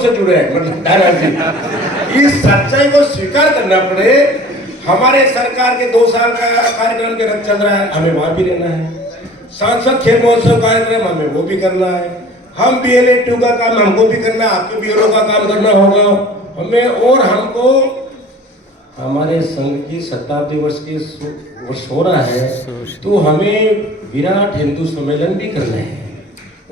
से जुड़े हैं, मतलब दादा जी। इस सच्चाई को स्वीकार करना पड़े। हमारे सरकार के 2 साल का कार्यक्रम के रद्द चल रहा है, हमें वहां भी रहना है। सांसद खेल महोत्सव कार्यक्रम हमें वो भी करना है। हम BLA 2 का काम हमको भी करना है, आपके BLO का काम करना होगा हमें। और हमको हमारे संघ की शताब्दी वर्ष हो रहा है, तो हमें विराट हिंदू सम्मेलन भी करना है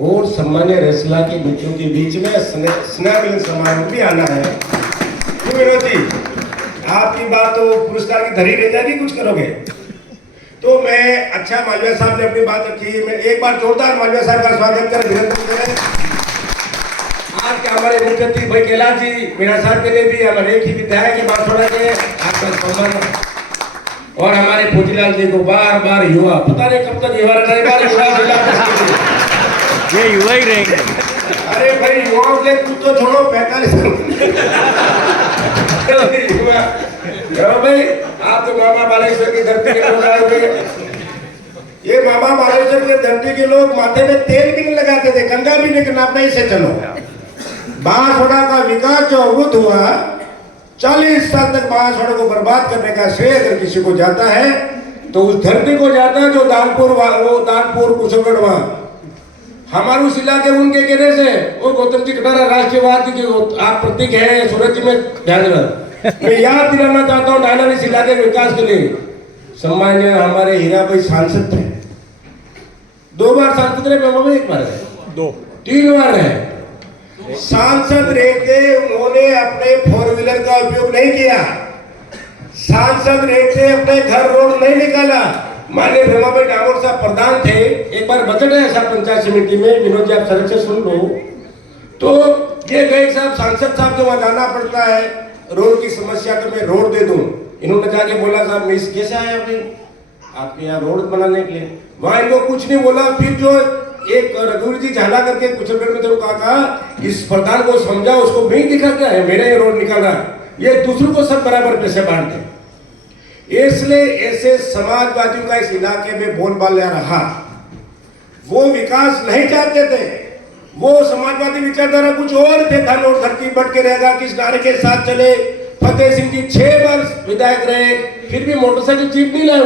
और सम्मान्य रेसला के बच्चों के बीच में स्नेह मिलन समारोह भी आना है। क्यों विनोद जी, आपकी बात तो पुरस्कार की धरी रह जाएगी, कुछ करोगे तो मैं। अच्छा, मालवीय साहब ने अपनी बात रखी, मैं एक बार जोरदार मालवीय साहब का स्वागत करें, अभिनंदन करें। आज के हमारे मुख्य अतिथि भाई कैलाश जी मीणा साहब के लिए भी हमारे एक ही विधायक के बांसवाड़ा के आपका सम्मान, और हमारे पूजीलाल जी को बार बार युवा, पता नहीं कब तक युवा ये युवा ही रहेंगे। अरे भाई युवाओं के कुछ तो छोड़ो, 45 भाई आप तो मामा बालेश्वर की धरती के लोग आए हुए। ये मामा बालेश्वर की धरती के लोग माथे में तेल भी नहीं लगाते थे, गंगा भी नहीं करना, अपने से चलो। बांसवाड़ा का विकास जो अवरुद्ध हुआ, 40 साल तक बांसवाड़ा को बर्बाद करने का श्रेय अगर किसी को जाता है तो उस धरती को जाता है जो दानपुर कुशलगढ़ वहां हमारे उस इलाके उनके कहने से वो गौतम जी कटारा राष्ट्रवाद की आप प्रतीक है, सूरज जी में ध्यान रख। मैं याद दिलाना चाहता हूँ डायना इस इलाके के विकास के लिए सम्मान्य हमारे हीरा भाई सांसद थे, 2 बार सांसद रहे, मैं 1 बार रहे, 3 बार रहे सांसद रहते। उन्होंने अपने 4 व्हीलर का उपयोग नहीं किया, सांसद रहते अपने घर रोड नहीं निकाला। माननीय भीमाभाई डामोर साहब प्रधान थे, एक बार बजट है साहब पंचायत समिति में, विनोद जी आप सड़क से सुन लो, तो ये गए साहब सांसद साहब को वहां जाना पड़ता है, रोड की समस्या तो मैं रोड दे दूं। इन्होंने जाके बोला साहब मिस कैसे आए अभी आपके यहाँ रोड बनाने के लिए, वहां इनको कुछ नहीं बोला। फिर जो एक रघुवीर जी झाला करके कुशलगढ़ में तो कहा इस प्रधान को समझा, उसको नहीं दिखा क्या है मेरा ये रोड निकल रहा है, ये दूसरों को सब बराबर पैसे बांटते। इसलिए ऐसे समाजवादियों का इस इलाके में बोलबाला रहा, वो विकास नहीं चाहते थे, वो समाजवादी विचारधारा कुछ और थे, धन और धरती बढ़ के रहेगा किस नारे के साथ चले। फतेह सिंह जी 6 वर्ष विधायक रहे, फिर भी मोटरसाइकिल जीप नहीं लाए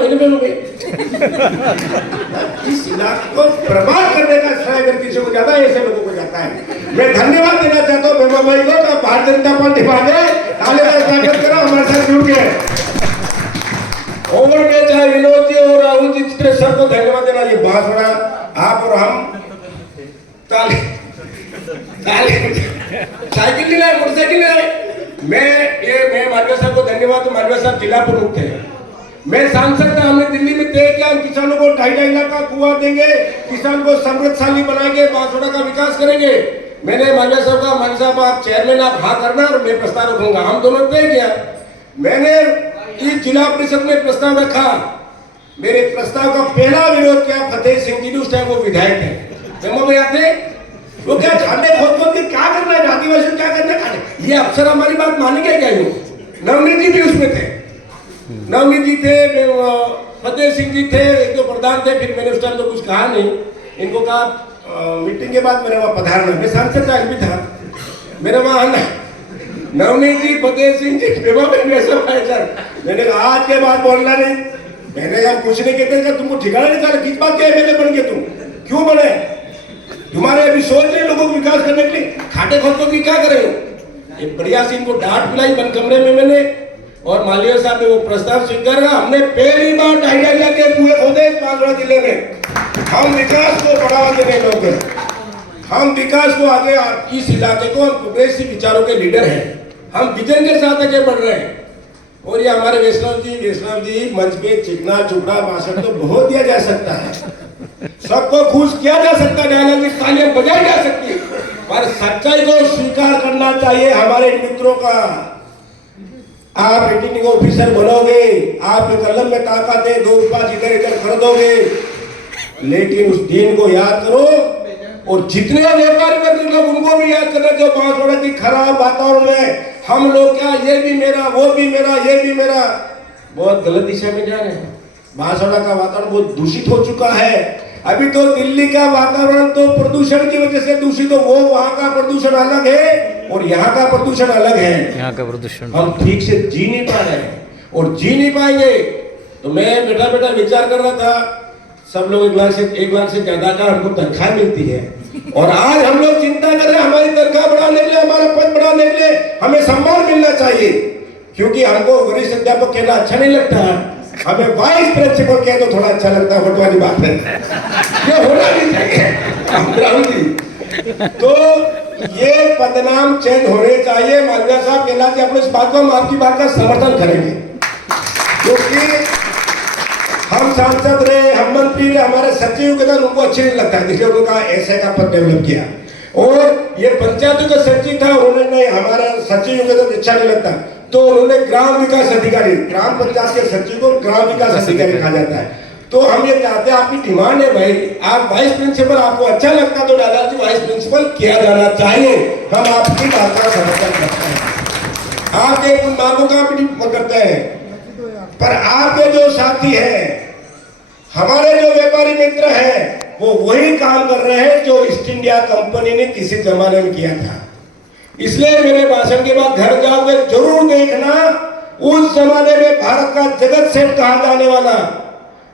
इस इलाके को बर्बाद करने का श्रेय अगर किसी को जाता है ऐसे लोगों को जाता है। मैं धन्यवाद देना चाहता हूँ भीमा भाई को, तो भारतीय जनता पार्टी भागे स्वागत करो, हमारे साथ जुड़ गए। और मैं चाहे विनोद जी और राहुल जी चित्र सर को धन्यवाद देना। ये बांसवाड़ा आप और हम साइकिल नहीं लाए, मोटरसाइकिल नहीं लाए। मैं मालवीय साहब को धन्यवाद, मालवीय साहब जिला प्रमुख थे, मैं सांसद था, हमने दिल्ली में तय किया हम किसानों को 2.5 लाख का कुआं देंगे, किसान को समृद्धशाली बनाएंगे, बांसवाड़ा का विकास करेंगे। मैंने मालवीय साहब का, मालवीय साहब आप चेयरमैन आप हाँ करना और मैं प्रस्ताव रखूंगा, हम दोनों तय किया। मैंने इस जिला परिषद में प्रस्ताव रखा, मेरे प्रस्ताव का पहला विरोध किया फतेह सिंह जी ने, उस टाइम वो विधायक थे, वो क्या खाने खोद के क्या करना है, आदिवासी क्या करना है खाने, ये अफसर हमारी बात मानेंगे क्या? नवनीत जी भी उसमें थे, नवनीत जी थे, फतेह सिंह जी थे, एक दो प्रधान थे। फिर मैंने उस टाइम तो कुछ कहा नहीं, इनको कहा मीटिंग के बाद मेरे वहां पधारना, मैं सांसद का भी था, मेरे वहां आना। नवनीत जी, फतेह सिंह जी, मैंने कहा आज के बाद बोलना नहीं, मैंने कहा कुछ नहीं कहते, तुमको ठिकाना नहीं था, किस बात के एमएलए बन गए, तुम क्यों बने? तुम्हारे अभी सोच रहे लोगों को विकास करने के लिए, खाटे खोद की क्या करे? एक बढ़िया सी इनको डांट पिलाई बंद कमरे में मैंने, और मालवीय साहब ने वो प्रस्ताव स्वीकार किया। हमने पहली बार 2.5 लाख के कुएं खोदे बांसवाड़ा जिले में। हम विकास को बढ़ावा देने लोग हैं, हम विकास को आगे, इस इलाके को हम प्रोग्रेसिव विचारों के लीडर हैं, हम विजन के साथ आगे बढ़ रहे हैं। और ये हमारे वैष्णव जी मंच पे चिकना चुपड़ा भाषण तो बहुत दिया जा सकता है, सबको खुश किया जा सकता है, तालियां बजाई जा सकती है, पर सच्चाई को स्वीकार करना चाहिए हमारे मित्रों का। आप रिटर्निंग ऑफिसर बनोगे, आपके कलम में ताकत है, 2 रुपया इधर इधर खरीदोगे, लेकिन उस दिन को याद करो, और जितने व्यापारी वर्ग लोग उनको भी याद करना, जो बांसवाड़ा की खराब वातावरण में हम लोग क्या ये भी मेरा, वो भी मेरा, ये भी मेरा, बहुत गलत दिशा में जा रहे हैं। बांसवाड़ा का वातावरण बहुत दूषित हो चुका है। अभी तो दिल्ली का वातावरण तो प्रदूषण की वजह से दूषित हो, वो वहां का प्रदूषण अलग है, और यहाँ का प्रदूषण अलग है। यहाँ का प्रदूषण हम ठीक से जी नहीं पा रहे हैं और जी नहीं पाएंगे। तो मैं बैठा बैठा विचार कर रहा था, सब लोग 1 लाख से ज्यादा का हमको तनख्वाह मिलती है और आज हम लोग चिंता कर रहे हैं हमारी तनख्वाह बढ़ाने के लिए, हमारा पद बढ़ाने के लिए हमें सम्मान मिलना चाहिए, क्योंकि हमको वरिष्ठ अध्यापक कहना अच्छा नहीं लगता, हमें वाइस प्रिंसिपल कह तो थोड़ा अच्छा लगता है। वाली बात है, ये होना नहीं चाहिए राहुल जी। तो ये पदनाम चेंज होने चाहिए। मालवीय साहब कहना चाहिए अपने इस बात को, हम आपकी बात का समर्थन करेंगे, क्योंकि हम सांसद रहे, हम मंत्री रहे, हमारे सचिव के उनको अच्छे नहीं लगता, देखिए उनका ऐसे का पद डेवलप किया। और ये पंचायतों का सचिव था, उन्होंने हमारे सचिव के अच्छा नहीं लगता, तो उन्होंने ग्राम विकास अधिकारी, ग्राम पंचायत के सचिव को ग्राम विकास अधिकारी कहा जाता है। तो हम ये चाहते हैं, आपकी डिमांड है भाई, आप वाइस प्रिंसिपल, आपको अच्छा लगता तो दादाजी वाइस प्रिंसिपल किया जाना चाहिए, हम आपकी बात का समर्थन करते हैं, आपके मांगों का भी करते हैं। पर आपके जो साथी हैं, हमारे जो व्यापारी मित्र हैं, वो वही काम कर रहे हैं जो ईस्ट इंडिया कंपनी ने किसी जमाने में किया था। इसलिए मेरे भाषण के बाद घर जाओगे जरूर देखना, उस जमाने में भारत का जगत सेठ कहा जाने वाला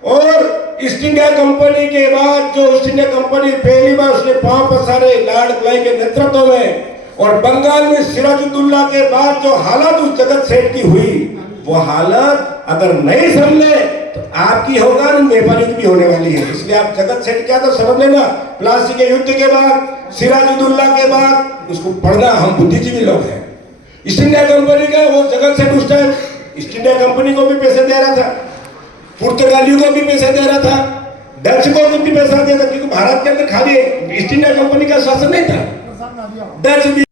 और ईस्ट इंडिया कंपनी के बाद जो ईस्ट इंडिया कंपनी पहली बार उसने पांव पसारे लॉर्ड क्लाइव के नेतृत्व में, और बंगाल में सिराजुद्दौला के बाद जो हालत उस जगत सेठ की हुई, वो हालत अगर नहीं समझे तो आपकी होगा, व्यापारी की भी होने वाली है। इसलिए आप जगत सेठ क्या तो समझ लेना, प्लासी के युद्ध के बाद, सिराजुद्दौला के बाद, उसको पढ़ना, हम बुद्धिजीवी लोग हैं। ईस्ट इंडिया कंपनी का वो जगत सेठ उस टाइम ईस्ट इंडिया कंपनी को भी पैसे दे रहा था, पुर्तगालियों को भी पैसे दे रहा था, डच को भी पैसा दे रहा था, क्योंकि भारत के अंदर खाली ईस्ट इंडिया कंपनी का शासन नहीं था, डच भी